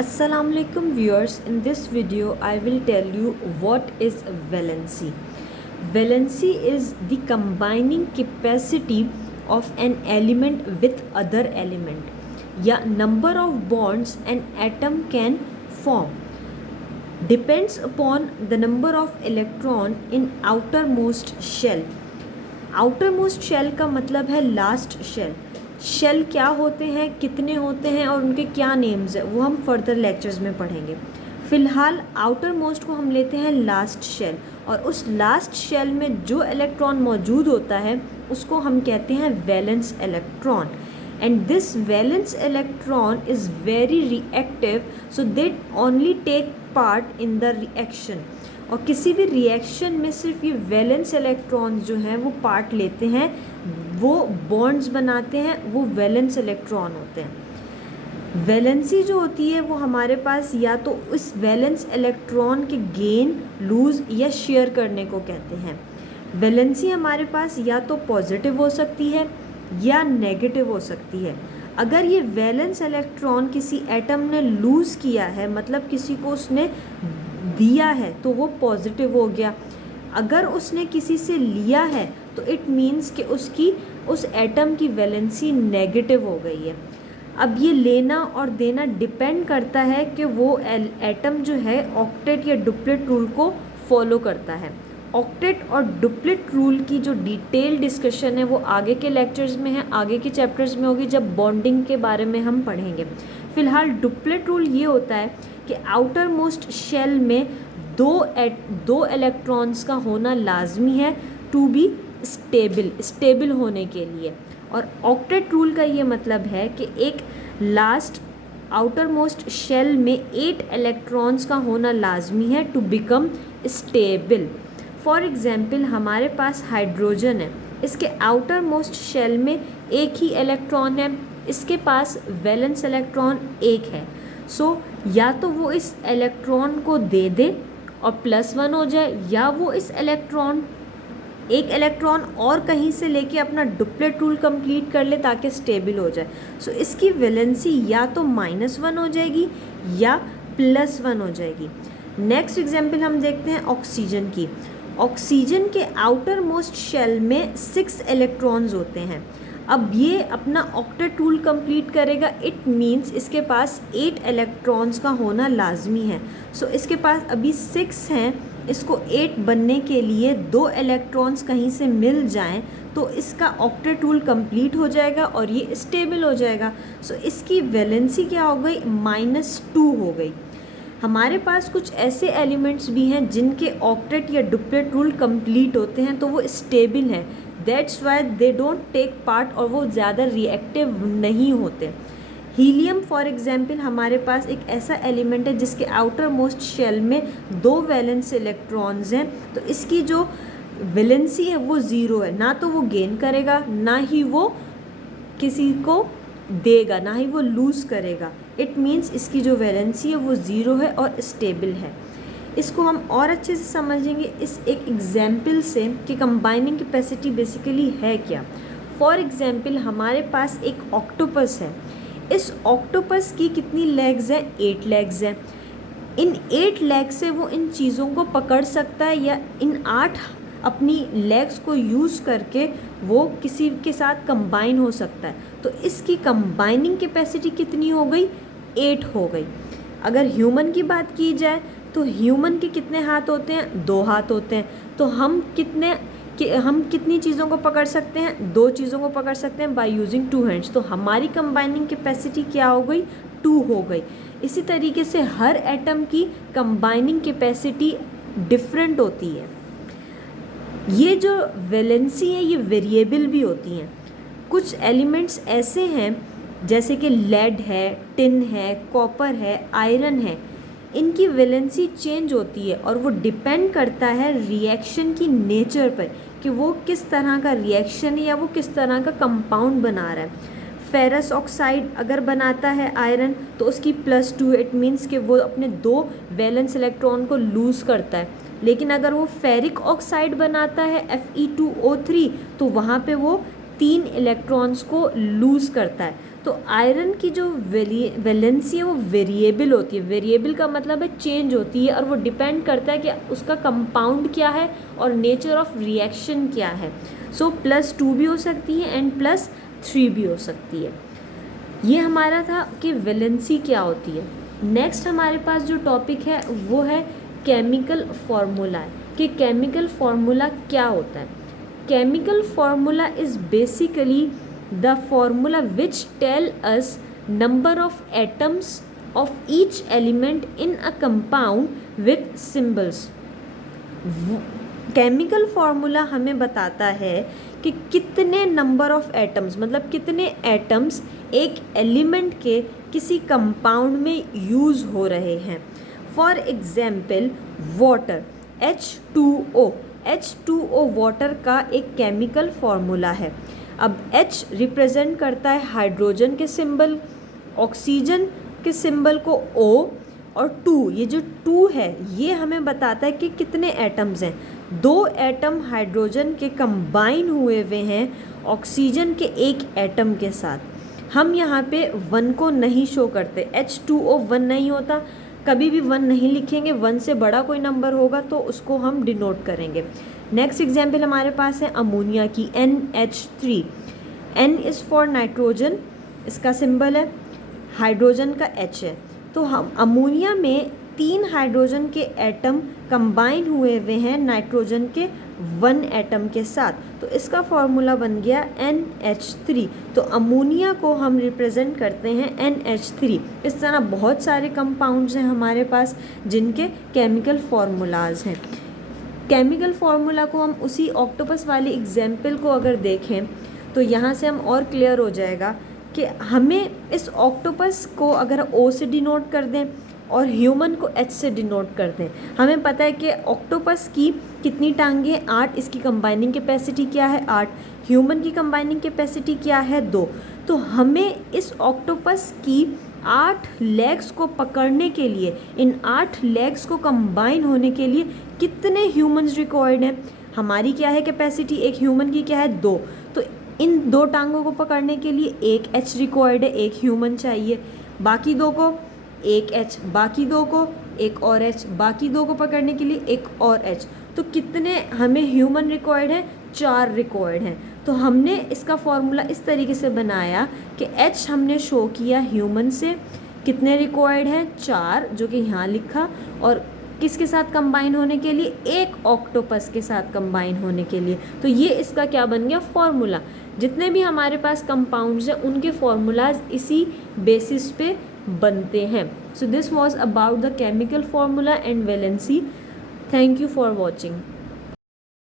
Assalamualaikum viewers, in this video I will tell you what is valency. Valency is the combining capacity of an element with other element या number of bonds an atom can form depends upon the number of electron in outermost shell. outermost shell का मतलब है last shell. Shell क्या होते हैं, कितने होते हैं और उनके क्या नेम्स है वो हम फर्दर लेक्चर्स में पढ़ेंगे. फ़िलहाल आउटर मोस्ट को हम लेते हैं लास्ट शेल, और उस लास्ट शेल में जो इलेक्ट्रॉन मौजूद होता है उसको हम कहते हैं valence electron. And this valence electron is very reactive, so they only take part in the reaction. और किसी भी रिएक्शन में सिर्फ ये वैलेंस इलेक्ट्रॉन्स जो हैं वो पार्ट लेते हैं, वो बॉन्ड्स बनाते हैं, वो वैलेंस इलेक्ट्रॉन होते हैं. वैलेंसी जो होती है वो हमारे पास या तो इस वैलेंस इलेक्ट्रॉन के गेन, लूज़ या शेयर करने को कहते हैं. वैलेंसी हमारे पास या तो पॉजिटिव हो सकती है या नेगेटिव हो सकती है. अगर ये वैलेंस इलेक्ट्रॉन किसी एटम ने लूज़ किया है, मतलब किसी को उसने दिया है, तो वो पॉजिटिव हो गया. अगर उसने किसी से लिया है तो इट मीन्स कि उसकी उस एटम की वैलेंसी नेगेटिव हो गई है. अब ये लेना और देना डिपेंड करता है कि वो एटम जो है ऑक्टेट या डुप्लेट रूल को फॉलो करता है. ऑक्टेट और डुप्लेट रूल की जो डिटेल डिस्कशन है वो आगे के लेक्चर्स में है, आगे के चैप्टर्स में होगी जब बॉन्डिंग के बारे में हम पढ़ेंगे. फ़िलहाल डुप्लेट रूल ये होता है कि आउटर मोस्ट शेल में दो इलेक्ट्रॉन्स का होना लाजमी है टू बी स्टेबल होने के लिए. और ऑक्टेट रूल का ये मतलब है कि एक लास्ट आउटर मोस्ट शेल में 8 इलेक्ट्रॉन्स का होना लाजमी है to become stable. For example हमारे पास हाइड्रोजन है, इसके आउटर मोस्ट शेल में एक ही इलेक्ट्रॉन है, इसके पास वैलेंस इलेक्ट्रॉन एक है. सो या तो वो इस इलेक्ट्रॉन को दे दे और +1 हो जाए, या वो इस एक इलेक्ट्रॉन और कहीं से लेके अपना डुप्लेट रूल कंप्लीट कर ले ताकि स्टेबल हो जाए. सो इसकी वैलेंसी या तो -1 हो जाएगी या +1 हो जाएगी. नेक्स्ट एग्जांपल हम देखते हैं ऑक्सीजन की. ऑक्सीजन के आउटर मोस्ट शेल में 6 इलेक्ट्रॉन्स होते हैं. अब ये अपना ऑक्टेट रूल कंप्लीट करेगा, इट मीन्स इसके पास 8 इलेक्ट्रॉन्स का होना लाजमी है. सो इसके पास अभी 6 हैं, इसको 8 बनने के लिए 2 इलेक्ट्रॉन्स कहीं से मिल जाएं तो इसका ऑक्टेट रूल कंप्लीट हो जाएगा और ये स्टेबल हो जाएगा. सो इसकी वैलेंसी क्या हो गई, -2 हो गई. हमारे पास कुछ ऐसे एलिमेंट्स भी हैं जिनके ऑक्टेट या डुप्लेट रूल कंप्लीट होते हैं तो वो स्टेबल हैं, that's why they don't take part, और वो ज़्यादा रिएक्टिव नहीं होते. हीलियम फॉर एग्जांपल हमारे पास एक ऐसा एलिमेंट है जिसके आउटर मोस्ट शेल में 2 वैलेंस इलेक्ट्रॉन्स हैं, तो इसकी जो वैलेंसी है वो 0 है. ना तो वो गेन करेगा, ना ही वो किसी को देगा, ना ही वो लूज़ करेगा. इट मीन्स इसकी जो वैलेंसी है वो 0 है और स्टेबल है. इसको हम और अच्छे से समझेंगे इस एक एग्जाम्पल से कि कंबाइनिंग कैपेसिटी बेसिकली है क्या. फॉर एग्जाम्पल हमारे पास एक ऑक्टोपस है. इस ऑक्टोपस की कितनी लेग्स हैं, 8 लेग्स हैं. इन 8 लेग से वो इन चीज़ों को पकड़ सकता है, या इन 8 अपनी लेग्स को यूज़ करके वो किसी के साथ कंबाइन हो सकता है. तो इसकी कंबाइनिंग कैपेसिटी कितनी हो गई, 8 हो गई. अगर ह्यूमन की बात की जाए तो ह्यूमन के कितने हाथ होते हैं, 2 हाथ होते हैं. तो हम कितनी चीज़ों को पकड़ सकते हैं, 2 चीज़ों को पकड़ सकते हैं बाय यूजिंग 2 हैंड्स. तो हमारी कंबाइनिंग कैपेसिटी क्या हो गई, 2 हो गई. इसी तरीके से हर एटम की कंबाइनिंग कैपेसिटी डिफरेंट होती है. ये जो वैलेंसी है ये वेरिएबल भी होती हैं. कुछ एलिमेंट्स ऐसे हैं जैसे कि लेड है, टिन है, कॉपर है, आयरन है, इनकी वैलेंसी चेंज होती है और वो डिपेंड करता है रिएक्शन की नेचर पर कि वो किस तरह का रिएक्शन है या वो किस तरह का कंपाउंड बना रहा है. फेरस ऑक्साइड अगर बनाता है आयरन तो उसकी +2, इट मीन्स कि वो अपने 2 वैलेंस इलेक्ट्रॉन को लूज़ करता है. लेकिन अगर वो फेरिक ऑक्साइड बनाता है Fe2O3 तो वहाँ पे वो 3 इलेक्ट्रॉन्स को लूज़ करता है. तो आयरन की जो वैलेंसी है वो वेरिएबल होती है। वेरिएबल का मतलब है चेंज होती है, और वो डिपेंड करता है कि उसका कंपाउंड क्या है और नेचर ऑफ रिएक्शन क्या है। सो +2 भी हो सकती है एंड +3 भी हो सकती है। ये हमारा था कि वैलेंसी क्या होती है। नेक्स्ट हमारे पास जो टॉपिक है वो है केमिकल फार्मूला, कि केमिकल फार्मूला क्या होता है। Chemical formula is basically the formula which tell us number of atoms of each element in a compound with symbols. Chemical formula हमें बताता है कि कितने नंबर ऑफ एटम्स, मतलब कितने एटम्स एक एलिमेंट के किसी कंपाउंड में यूज़ हो रहे हैं। For example water, H2O water का एक केमिकल फार्मूला है। अब H रिप्रेजेंट करता है हाइड्रोजन के सिंबल, ऑक्सीजन के सिंबल को O, और 2, ये जो 2 है ये हमें बताता है कि कितने एटम्स हैं। 2 एटम हाइड्रोजन के कंबाइन हुए हैं ऑक्सीजन के एक एटम के साथ। हम यहाँ पे 1 को नहीं शो करते, H2O 1 नहीं होता, कभी भी 1 नहीं लिखेंगे, 1 से बड़ा कोई नंबर होगा तो उसको हम डिनोट करेंगे। नेक्स्ट एग्जाम्पल हमारे पास है अमोनिया की, NH3। N is for nitrogen, इसका सिंबल है, हाइड्रोजन का H है। तो हम अमोनिया में 3 हाइड्रोजन के एटम कंबाइन हुए हैं नाइट्रोजन के 1 एटम के साथ, तो इसका फॉर्मूला बन गया NH3। तो अमोनिया को हम रिप्रेजेंट करते हैं NH3। इस तरह बहुत सारे कंपाउंड्स हैं हमारे पास जिनके केमिकल फार्मूलाज हैं। केमिकल फार्मूला को हम उसी ऑक्टोपस वाली एग्जाम्पल को अगर देखें तो यहाँ से हम और क्लियर हो जाएगा कि हमें इस ऑक्टोपस को अगर O से डिनोट कर दें और ह्यूमन को H से डिनोट कर दें, हमें पता है कि ऑक्टोपस की कितनी टांगें हैं, 8, इसकी कंबाइनिंग कैपेसिटी क्या है 8, ह्यूमन की कंबाइनिंग कैपेसिटी क्या है 2। तो हमें इस ऑक्टोपस की 8 लेग्स को पकड़ने के लिए, इन 8 लेग्स को कंबाइन होने के लिए कितने ह्यूमन्स रिक्वायर्ड हैं। हमारी क्या है कैपेसिटी, एक ह्यूमन की क्या है 2, तो इन 2 टांगों को पकड़ने के लिए एक H रिक्वायर्ड है, एक ह्यूमन चाहिए, बाकी 2 को एक H, बाकी 2 को एक और H, बाकी 2 को पकड़ने के लिए एक और H। तो कितने हमें ह्यूमन रिक्वायर्ड है, 4 रिक्वायर्ड हैं। तो हमने इसका फॉर्मूला इस तरीके से बनाया कि H हमने शो किया ह्यूमन से, कितने रिक्वायर्ड हैं 4, जो कि यहाँ लिखा, और किसके साथ कंबाइन होने के लिए, एक ऑक्टोपस के साथ कंबाइन होने के लिए। तो ये इसका क्या बन गया फॉर्मूला। जितने भी हमारे पास कंपाउंड्स हैं उनके फॉर्मूलाज इसी बेसिस पे बनते हैं। So this was about the chemical formula and valency. Thank you for watching.